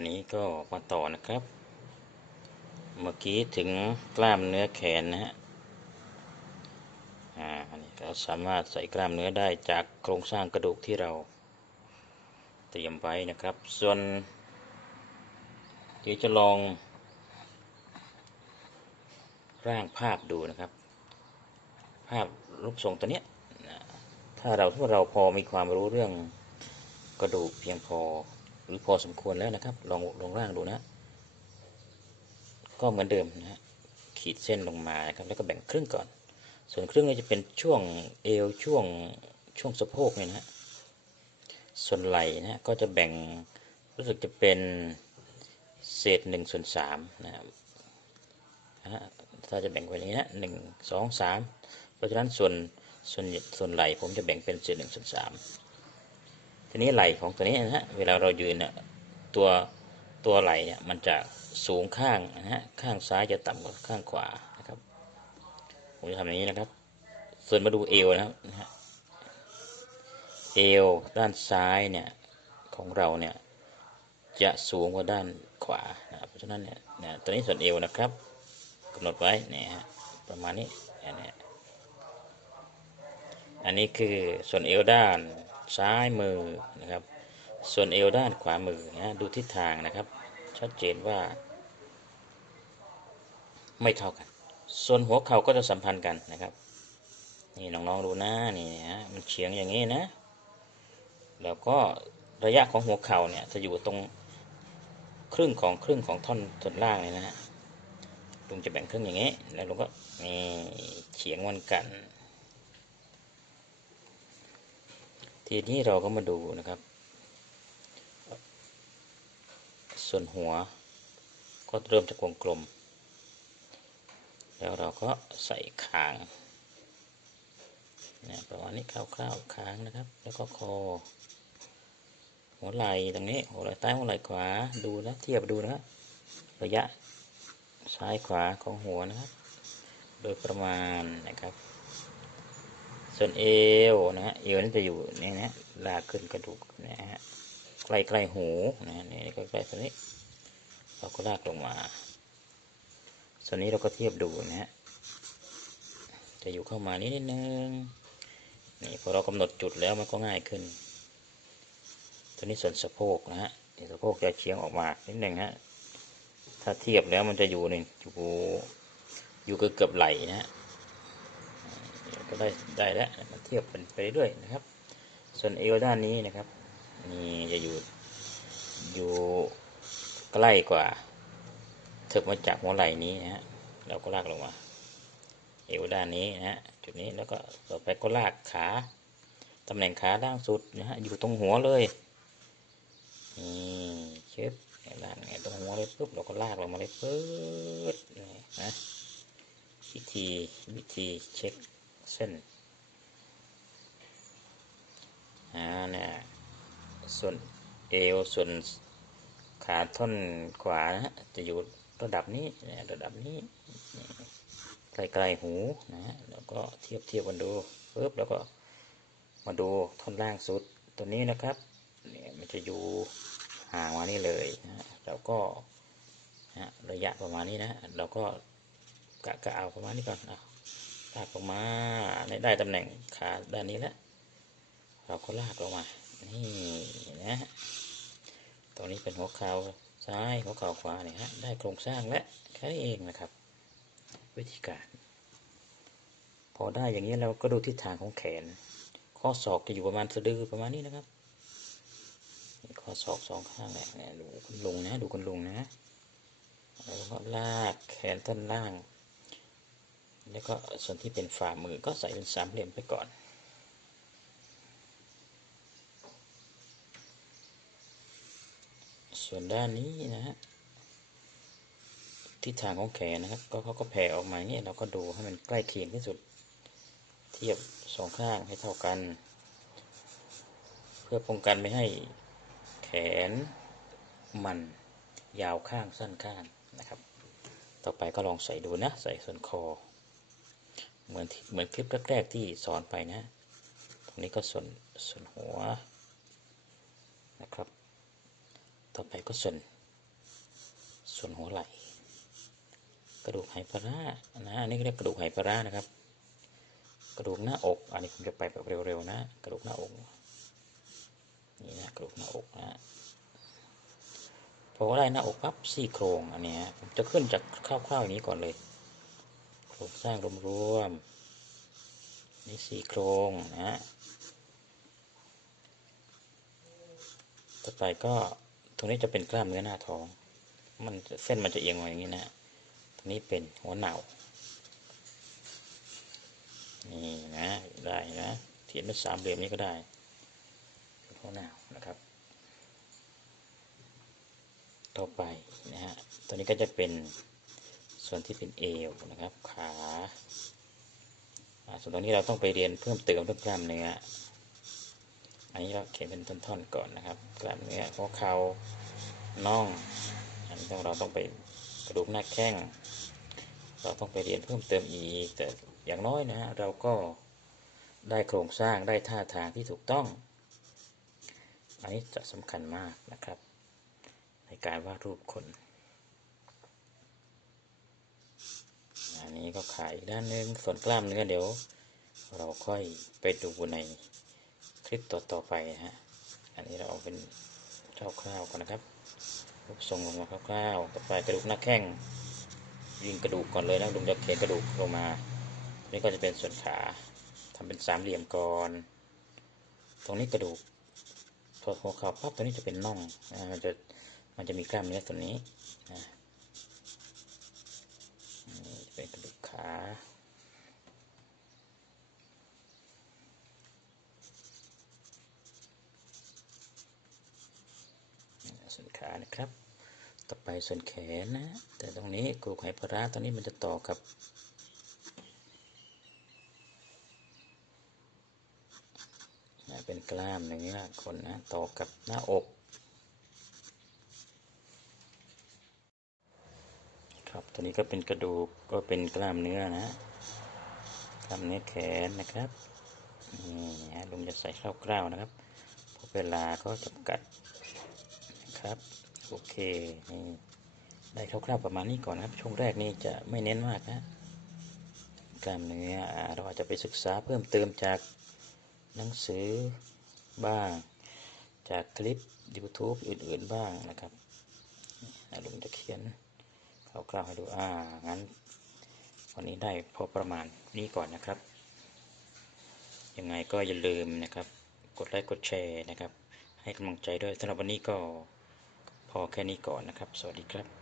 นนี้ก็มาต่อนะครับ เมื่อกี้ถึงกล้ามเนื้อแขนนะฮะอ่าอันนี้เราสามารถใส่กล้ามเนื้อได้จากโครงสร้างกระดูกที่เราเตรียมไว้นะครับ ส่วนเดี๋ยวจะลอง ร่างภาพดูนะครับ ภาพรูปทรงตัวเนี้ยถ้าเราถ้าเราพอมีความรู้เรื่องกระดูกเพียงพอ รือพอสมควรแล้วนะครับ ลองลองร่างดูนะ ก็เหมือนเดิมนะฮะขีดเส้นลงมานะครับ แล้วก็แบ่งครึ่งก่อน ส่วนครึ่งก็จะเป็นช่วงเอวช่วงช่วงสะโพกเนี่ยนะฮะส่วนไหล่นะก็จะแบ่งรู้สึกจะเป็นเศษหนึ่งส่วนสามนะครับนะฮะถ้าจะแบ่งไว้อย่างนี้นะหนึ่งสองสามเพราะฉะนั้นส่วนส่วนส่วนไหล่ผมจะแบ่งเป็นเศษหนึ่งส่วนสาม ทีนี้ไหล่ของตัวนี้นะฮะ เวลาเรายืนเนี่ยตัวตัวไหล่เนี่ยมันจะสูงข้างนะฮะ ข้างซ้ายจะต่ำกว่าข้างขวานะครับ ผมจะทำอย่างนี้นะครับ ส่วนมาดูเอวนะครับนะฮะเอวด้านซ้ายเนี่ยของเราเนี่ยจะสูงกว่าด้านขวานะครับเพราะฉะนั้นเนี่ยเนี่ยตัวนี้ส่วนเอวนะครับกำหนดไว้เนี่ยฮะประมาณนี้อันเนี้ยอันนี้คือส่วนเอวด้าน ซ้ายมือนะครับ ส่วนเอวด้านขวามือนะดูทิศทางนะครับ ชัดเจนว่า ไม่เท่ากัน ส่วนหัวเข่าก็จะสัมพันธ์กันนะครับ นี่น้องๆดูนะนี่ฮะมันเฉียงอย่างนี้นะ แล้วก็ระยะของหัวเข่าเนี่ยจะอยู่ตรงครึ่งของครึ่งของท่อนส่วนล่างเลยนะฮะลุงจะแบ่งครึ่งอย่างนี้ แล้วลุงก็นี่เฉียงมันกัน ทีนี้เราก็มาดูนะครับ ส่วนหัวก็เริ่มจากวงกลม แล้วเราก็ใส่คางเนี่ยประมาณนี้คร่าวๆคางนะครับ แล้วก็คอ หัวไหล่ตรงนี้ หัวไหล่ใต้หัวไหล่ขวา ดูนะ เทียบดูนะ ระยะซ้ายขวาของหัวนะครับ โดยประมาณนะครับ ส่วนเอวนะฮะเอวนี่จะอยู่นี่นะลากขึ้นกระดูกนะฮะใกล้ใกล้ๆหูนะฮะนี่ใกล้ใกล้ๆตรงนี้เราก็ลากลงมา ส่วนนี้เราก็เทียบดูนะฮะจะอยู่เข้ามานิดนึงนี่พอเรากำหนดจุดแล้วมันก็ง่ายขึ้น ตัวนี้ส่วนสะโพกนะฮะสะโพกจะเฉียงออกมานิดหนึ่งฮะถ้าเทียบแล้วมันจะอยู่นี่อยู่อยู่เกือบเกือบไหลนะฮะ ได้ได้แล้วเทียบกันไปเรื่อยนะครับ ส่วนเอวด้านนี้นะครับนี่จะอยู่อยู่ใกล้กว่าถึกมาจากหัวไหล่นี้นะฮะเราก็ลากลงมา เอวด้านนี้นะฮะจุดนี้แล้วก็ต่อไปก็ลากขาตำแหน่งขาล่างสุดนะฮะอยู่ตรงหัวเลยนี่เช็ดลากไงตรงหัวเลยปุ๊บเราก็ลากลงมาเลยปึ๊ดนี่นะวิธีวิธีเช็ค เส้นอ่าเนี่ยส่วนเอวส่วนขาท่อนขวานะฮะจะอยู่ระดับนี้นระดับนี้ใกล้ๆหูนะฮะแล้วก็เทียบเทียบกันดูปึ๊บแล้วก็มาดูท่อนล่างสุดตัวนี้นะครับเนี่ยมันจะอยู่ห่างมานี่เลยนะฮะแล้วก็ระยะประมาณนี้นะเราก็กะกะเอาประมาณนี้ก่อนเอา ลากลงมาได้ตำแหน่งขาด้านนี้แล้วเราก็ลากลงมานี่นะฮะตรงนี้เป็นหัวเข่าซ้ายหัวเข่าขวาเนี่ยฮะได้โครงสร้างและแค่เองนะครับ วิธีการ พอได้อย่างนี้เราก็ดูทิศทางของแขน ข้อศอกจะอยู่ประมาณสะดือประมาณนี้นะครับข้อศอกสองข้างเนี่ยเนี่ยดูคุณลุงนะ ดูคุณลุงนะแล้วก็ลากแขนท่อนล่าง แล้วก็ส่วนที่เป็นฝ่ามือก็ใส่เป็นสามเหลี่ยมไปก่อน ส่วนด้านนี้นะฮะทิศทางของแขนนะครับ ก็เขาก็แผ่ออกมาอย่างนี้เราก็ดูให้มันใกล้เคียงที่สุด เทียบสองข้างให้เท่ากัน เพื่อป้องกันไม่ให้แขนมันยาวข้างสั้นข้างนะครับ ต่อไปก็ลองใส่ดูนะ ใส่ส่วนคอ เหมือนที่เหมือนคลิปแรกๆที่สอนไปนะ ตรงนี้ก็ส่วนส่วนหัวนะครับ ต่อไปก็ส่วน ส่วนหัวไหล่กระดูกไหปลาร้านะอันนี้เรียกกระดูกไหปลาร้านะครับ กระดูกหน้าอก อันนี้ผมจะไปแบบเร็วๆนะ กระดูกหน้าอกนี่นะกระดูกหน้าอกนะพอได้หน้าอกปั๊บซี่โครงอันนี้ฮะผมจะขึ้นจากคร่าวๆอย่างนี้ก่อนเลย ครงสร้างรวมๆนี่ซี่โครงนะ ต่อไปก็ตรงนี้จะเป็นกล้ามเนื้อหน้าท้อง มันเส้นมันจะเอียงมาอย่างนี้นะตรงนี้เป็นหัวเหนานี่นะได้นะเทียนเป็นสามเหลี่ยมนี้ก็ได้หัวเหนานะครับ ต่อไปนะฮะตัวนี้ก็จะเป็น ส่วนที่เป็นเอวนะครับ ขาส่วนตรงนี้เราต้องไปเรียนเพิ่มเติมเรื่องกล้ามเนื้อ อันนี้เราเขียนเป็นท่อนๆก่อนนะครับ กล้ามเนื้อหัวเข่าน่อง อันนี้เราต้องไปกระดูกหน้าแข้ง เราต้องไปเรียนเพิ่มเติมอีก แต่อย่างน้อยนะฮะเราก็ได้โครงสร้างได้ท่าทางที่ถูกต้อง อันนี้จะสำคัญมากนะครับ ในการวาดรูปคน อั นี้ก็ขายอีกด้านหนึงส่วนกล้ามเนื้อเดี๋ยว เราค่อยไปดูในคลิปต่อๆไปฮะ อันนี้เราเอาเป็นคร่าวๆก่อนนะครับรูปทรงลงมาคร่าวๆต่อไปกระดูกหน้าแข้งยิงกระดูกก่อนเลยนะลุงจะเขียนกระดูกลงมา นี่ก็จะเป็นส่วนขาทำเป็นสามเหลี่ยมก่อน ตรงนี้กระดูกพอหัวเข่าปั๊บตรงนี้จะเป็นน่องนะมันจะมันจะมีกล้ามเนื้อตัวนี้นะนี่เป็นกระดูกขา ส่ว นขานะครับ ต่อไปส่วนแขนนะ แต่ตรงนี้กรูไหปลาราตรงนี้มันจะต่อกับ เป็นกล้ามเนื้อคนนะ ต่อกับหน้าอกครับตัวนี้ก็เป็นกระดูกก็เป็นกล้ามเนื้อนะกล้ามเนื้อแขนนะครับนี่นะลุงจะใส่คร่าวๆนะครับพราะเวลาก็จำกัดนะครับ โอเคนี่ได้คร่าวๆประมาณนี้ก่อนนะครับ ช่วงแรกนี่จะไม่เน้นมากนะกล้ามเนื้อเราอาจจะไปศึกษาเพิ่มเติมจากหนังสือบ้าง จากคลิป YouTube อื่นๆบ้างนะครับลุงจะเขียนคร่าวๆให้ดูอ่างั้น วันนี้ได้พอประมาณนี้ก่อนนะครับ ยังไงก็อย่าลืมนะครับ กดไลค์กดแชร์นะครับ ให้กำลังใจด้วยสำหรับวันนี้ก็ พอแค่นี้ก่อนนะครับ สวัสดีครับ